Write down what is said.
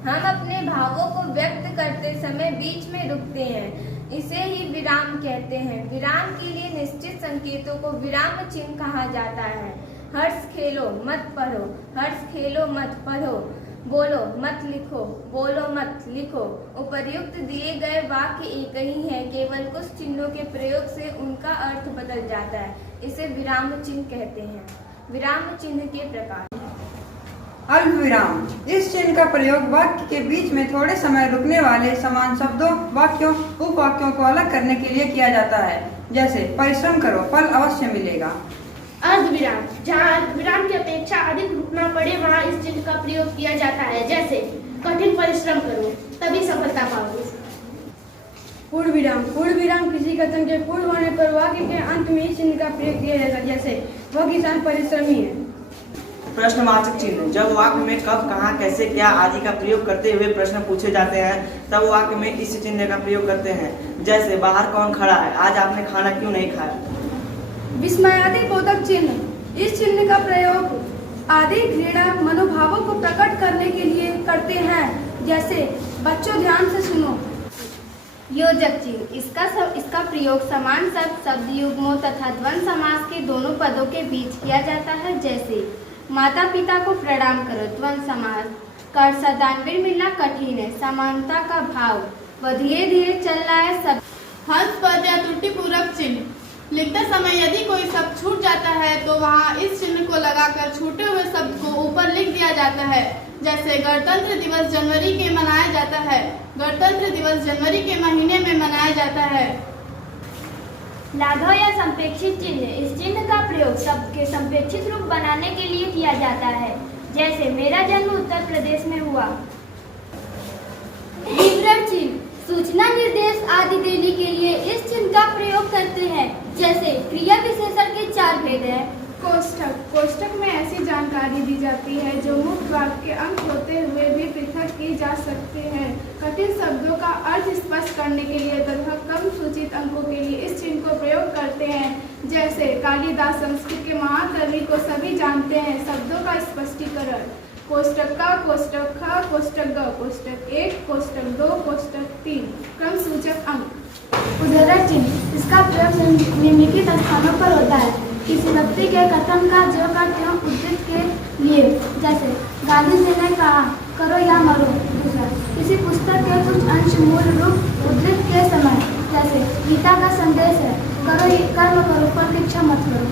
हम अपने भावों को व्यक्त करते समय बीच में रुकते हैं, इसे ही विराम कहते हैं। विराम के लिए निश्चित संकेतों को विराम चिन्ह कहा जाता है। हर्ष खेलो मत पढ़ो, हर्ष खेलो मत पढ़ो, बोलो मत लिखो, बोलो मत लिखो। उपर्युक्त दिए गए वाक्य एक ही है, केवल कुछ चिन्हों के प्रयोग से उनका अर्थ बदल जाता है, इसे विराम चिन्ह कहते हैं। विराम चिन्ह के प्रकार। अल्प विराम, इस चिन्ह का प्रयोग वाक्य के बीच में थोड़े समय रुकने वाले समान शब्दों, वाक्यों, उपवाक्यों को अलग करने के लिए किया जाता है। जैसे परिश्रम करो, फल अवश्य मिलेगा। अर्धविराम, जहाँ अर्धविराम की अपेक्षा अधिक रुकना पड़े वहाँ इस चिन्ह का प्रयोग किया जाता है। जैसे कठिन परिश्रम करो तभी सफलता पाओगे। पूर्ण विराम, पूर्ण विराम किसी कथन के पूर्ण होने पर वाक्य के अंत में इस चिन्ह का प्रयोग किया जाता है। जैसे वह किसान परिश्रमी है। प्रश्नवाचक चिन्ह, जब वाक्य में कब, कहाँ, कैसे, क्या आदि का प्रयोग करते हुए प्रश्न पूछे जाते हैं तब वाक्य में इस चिन्ह का प्रयोग करते हैं। जैसे बाहर कौन खड़ा है, आज आपने खाना क्यों नहीं खाया। विस्मयादि बोधक चिन्ह, इस चिन्ह का प्रयोग आदि घृणा मनोभावों को प्रकट करने के लिए करते हैं। जैसे बच्चों ध्यान से सुनो। योजक चिन्ह, इसका प्रयोग समान शब्द युग्मों तथा द्वंद्व समास के दोनों पदों के बीच किया जाता है। जैसे माता पिता को प्रणाम करो, द्वंद्व समास। कर सदानवीर मिलना कठिन है, समानता का भाव। वह धीरे धीरे चल रहा है, सब। हंस पद या त्रुटि पूरक चिन्ह, लिखते समय यदि कोई शब्द छूट जाता है तो वहाँ इस चिन्ह को लगाकर छूटे हुए शब्द को ऊपर लिख दिया जाता है। जैसे गणतंत्र दिवस जनवरी के मनाया जाता है, गणतंत्र दिवस जनवरी के महीने में मनाया जाता है। लाघव या संपेक्षित चिन्ह, इस चिन्ह का प्रयोग शब्द के संपेक्षित रूप बनाने के लिए किया जाता है। जैसे मेरा जन्म उत्तर प्रदेश में हुआ। विवरण चिन्ह, सूचना निर्देश आदि देने के लिए इस चिन्ह का प्रयोग करते हैं। जैसे क्रिया विशेषण के 4 भेद हैं। कोष्ठक, कोष्ठक में ऐसी जानकारी दी जाती है जो मुख्य वाक्य के अंत होते हुए भी पृथक की जा सकते हैं। कठिन शब्दों का अर्थ स्पष्ट करने के लिए तथा कम सूचित अंकों के लिए इस चिन्ह को प्रयोग करते हैं। जैसे कालिदास संस्कृत के महान कवि को सभी जानते हैं। शब्दों का स्पष्टीकरण। कोष्टक का, कोष्टक ख, कोष्टक ग, कोष्टक 1, कोष्टक 2, कोष्टक 3। क्रम सूचक अंक। उदाहरण चिन्ह, इसका प्रयोग निम्नलिखित स्थानों पर होता है। किसी व्यक्ति के कथन का जो करते हैं उद्धृत के लिए। जैसे गांधी जी ने कहा, करो या मरो। दूसरा, किसी पुस्तक के कुछ अंश मूल रूप उद्धृत के समय। जैसे गीता का संदेश है, करो कर्म करो पर इच्छा मत करो।